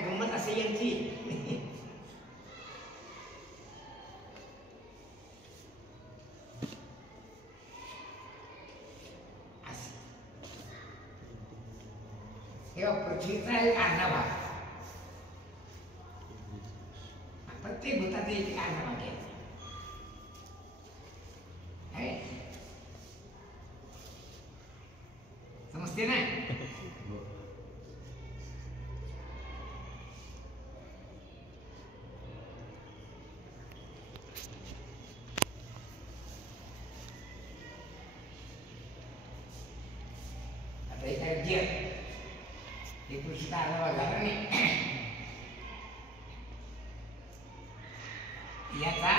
काय गंमत असे यांची. पृथ्वीचा एक अर्धा भाग, प्रत्येक भूताचा एक अर्धा भाग आहे. समजते ना. आता एक जग एक पृथ्वीचा अर्धा भाग झाला नाही. याचा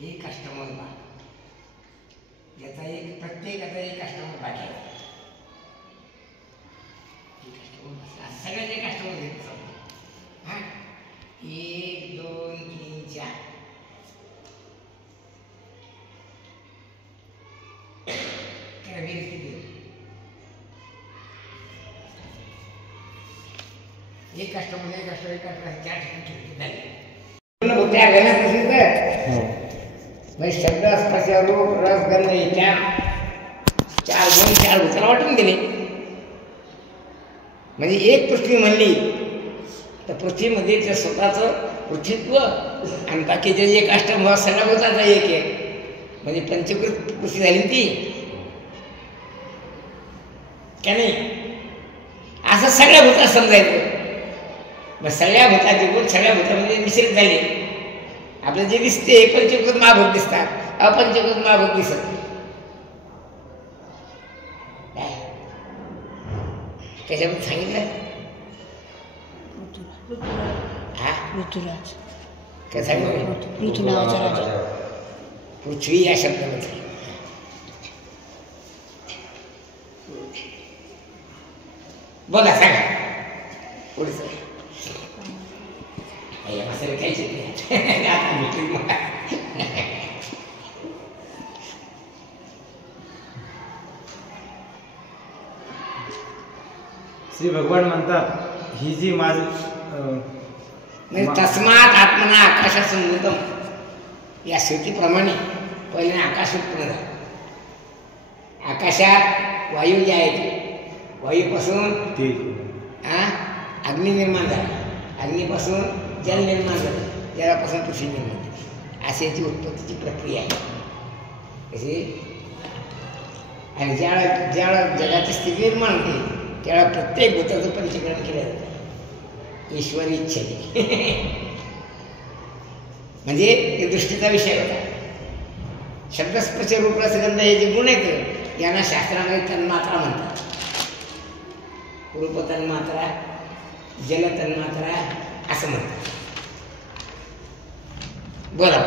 एक कस्टमर भाग, याचा एक प्रत्येकाचा एक कस्टमर भाग आहे. सगळ्याचे कस्टमर घेत हा 1 2 3 4 एक कस्टमर एक कस्टमर एक कस्टमर 4 ठिकाणी झाले. होत्या गणपतीचं शब्द स्पर्श रूप रस गंध या 4 गुण 4 भूताला वाटून दिले. म्हणजे एक पृथ्वी म्हणली तर पृथ्वीमध्ये जे स्वतःचं पृथ्वीत्व आणि बाकीचे जे अष्टमभाव सगळ्या भूताचा एक आहे. म्हणजे पंचकृत पृथ्वी झाली ती का नाही. असं सगळ्या भूतात समजायचं. मग सगळ्या भूताचे गुण सगळ्या भूतामध्ये मिश्रित झाले. आपलं जे दिसते पंचकृत महाभूत दिसतात, अपंचकृत महाभूत दिसत कशामध्ये सांगितलं. काय सांगितलं. पृथ्वी या शब्दामध्ये बोला सांगा पुढे सांगा. श्री भगवान म्हणतात ही जी माझी तस्मात आत्मना आकाशात संगतम या श्रुतीप्रमाणे पहिले आकाश उत्पन्न झालं. आकाशात वायू जे आहे वायूपासून अग्नी निर्माण झाला, अग्नीपासून जल निर्माण झालं, जलापासून पृथ्वी निर्माण झाली. अशी याची उत्पत्तीची प्रक्रिया आहे कशी. आणि ज्यावेळा जगाची स्थिती निर्माण होते त्यावेळा प्रत्येक भूताचं पंचकरण केलं जातं ईश्वरी इच्छेने. म्हणजे ते दृष्टीचा विषय होता. शब्दस्पर्श रूप रसगंध हे जे गुण आहेत यांना शास्त्रामध्ये तन्मात्रा म्हणतात. रूप तन्मात्रा, जल तन्मात्रा असं म्हणतात. बोला.